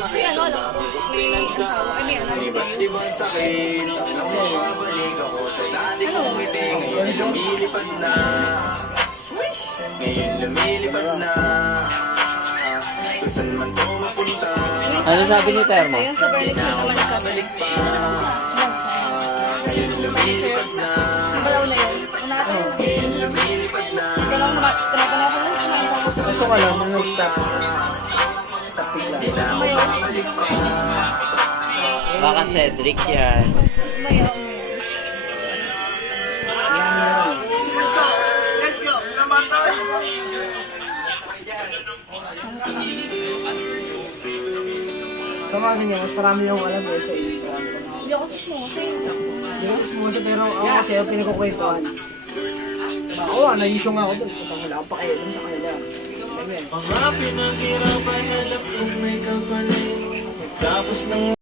Kasi ano, alam ko, may asawa, ay may anak din. Ibang sakit, nang mababalik ako sa dati kong ngiti. Ngayon lumilipad na, ngayon lumilipad na. Kung saan man to mapunta, Ano sabi ni Termo? Ayun, sa Burnett mo naman balik pa. Ngayon lumilipad na, Balaw na yun. Una ka tayo. ngayon lumilipad na. Tinatanong ko lang sa Gusto ko lang, nung stop. Stop bigla. Umayaw. Balik pa. Baka Cedric yan. Umayaw. Sa mga ganyan, mas marami akong alam eh sa iyo. Hindi ako chismosa yun. Yes, mo sa pero ako kasi yung pinagkukwentuhan. Oo, na-issue nga ako doon. Putang wala akong pakialam sa kanila. Ganyan. Mga pinaghirapan, alam kong may kapalit. Tapos nang